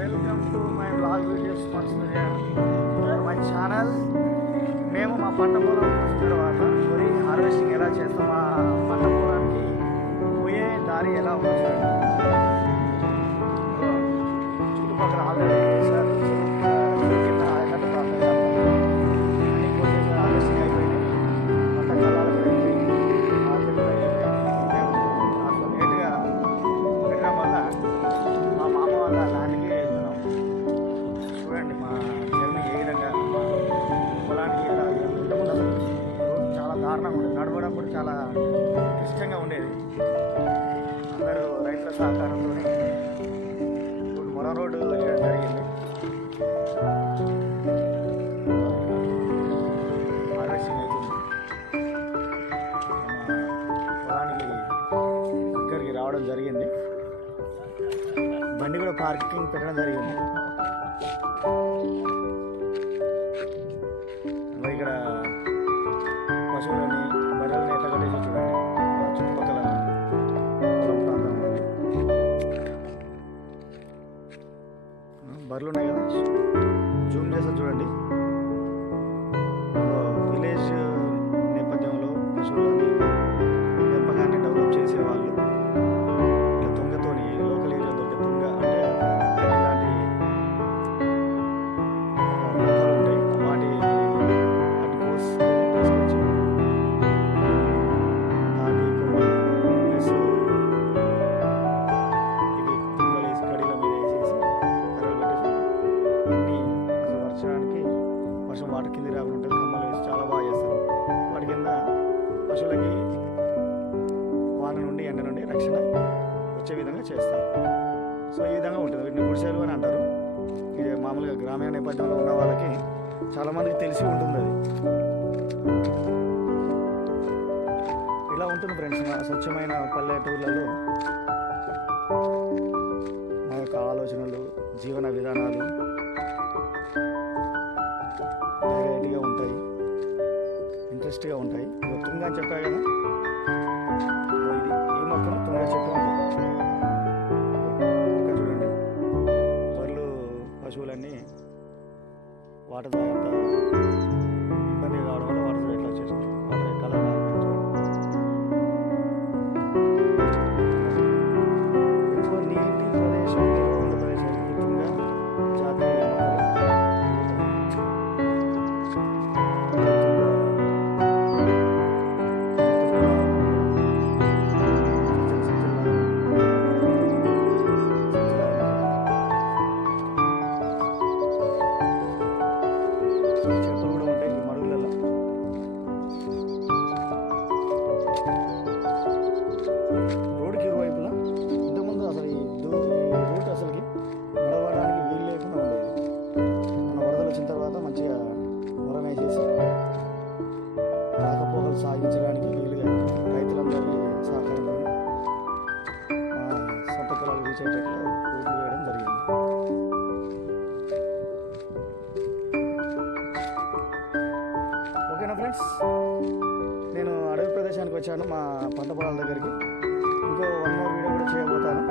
Welcome to my blog videos my channel. మేము మా పంట పొలం వచ్చిన తర్వాత వరి హార్వెస్టింగ్ ఎలా చేస్తాం, మా పంట పొలానికి పోయే దారి ఎలా ఉంటుంది, చుట్టుపక్కల ఆల్రెడీ వేసారు హార్వెస్టింగ్ అయిపోయింది. పంట కాలాలు లేట్గా పెట్టడం వల్ల మా మామ వాళ్ళ ల్యాండ్కి వెళ్తున్నాం. చూడండి మా జర్నీ ఏ విధంగా మా పొలానికి ఎలా ఇంతకుముందు అసలు రోడ్డు చాలా దారుణంగా ఉండేది, నడవడం కూడా చాలా ఇష్టంగా ఉండేది. అందరూ రైతుల సహకారంతో ఇప్పుడు మొర రోడ్డు వేయడం జరిగింది. హార్వెస్టింగ్ అవుతుంది. పొలానికి దగ్గరికి రావడం జరిగింది. బండి కూడా పార్కింగ్ పెట్టడం జరిగింది. ఇక్కడ పశువులని బర్రెలని ఎట్లా కట్టేసి చూడండి. చుట్టుపక్కల పొలం ప్రాంతం ఉంది. బర్రెలు ఉన్నాయి కదా, జూమ్ చేస్తా చూడండి. విలేజ్ నేపథ్యంలో పశువులని పెంపకాన్ని డెవలప్ చేసేవాళ్ళు ఇట్లా తుంగతోని లోకల్ ఏరియా దొరికే తుంగ అంటే ఇలాంటి మొక్కలు ఉంటాయి, వాటి కోసుకొని తీసుకొచ్చి నాటి కొమ్మలు ప్లస్ ఇవి తుంగలు వేసి కడీల మీద వేసేసి కర్రలు పెట్టేసి అన్నీ అసలు వర్షం వాటర్ కింద రాకుండా ఉంటుంది. కమ్మలు వేసి చాలా బాగా చేస్తారు. వాటి కింద పశువులకి వాన నుండి ఎండ నుండి రక్షణ వచ్చే విధంగా చేస్తారు. సో ఈ విధంగా ఉంటుంది. వీటిని గుడిసెలు అని అంటారు. ఇది మామూలుగా గ్రామీణ నేపథ్యంలో ఉన్న వాళ్ళకి చాలామందికి తెలిసి ఉంటుంది. అది ఇలా ఉంటుంది ఫ్రెండ్స్. మా స్వచ్ఛమైన పల్లెటూర్లలో మా యొక్క ఆలోచనలు, జీవన విధానాలు వెరైటీగా ఉంటాయి, ఇంట్రెస్ట్గా ఉంటాయి. తుంగ అని చెప్పా కదా, ఇది ఈ మొక్కను తుంగ చెట్టు ఉంటుంది. ఇంకా చూడండి, బర్రెలు పశువులన్నీ వాటర్ తాగంత ఇబ్బంది కావడం వల్ల వాటర్ ఎట్లా చేస్తుంది, వాటర్ కలర్ ఎక్కువ నీటి ప్రదేశం, నిల్వ ఉన్న ప్రదేశానికి తుంగ జాతీయ చెట్లు కూడా ఉంటాయి ఈ మడుగులలో. రోడ్డుకి ఇరువైపులా ఇంతకుముందు అసలు ఈ రూట్ అసలుకి నడవడానికి వీలు లేకుండా ఉండేది. మన వరదలు వచ్చిన తర్వాత మంచిగా మొరమేసేసి రాకపోకలు సాగించడానికి వీలుగా రైతులందరికీ సహకారంతో మా సొంత పొలాలు తీసేటట్లు రోడ్లు వేయడం జరిగింది. ఓకేనా ఫ్రెండ్స్, నేను అడవి ప్రదేశానికి వచ్చాను, మా పంట పొలాల దగ్గరికి. ఇంకో 1 more వీడియో కూడా చేయబోతాను.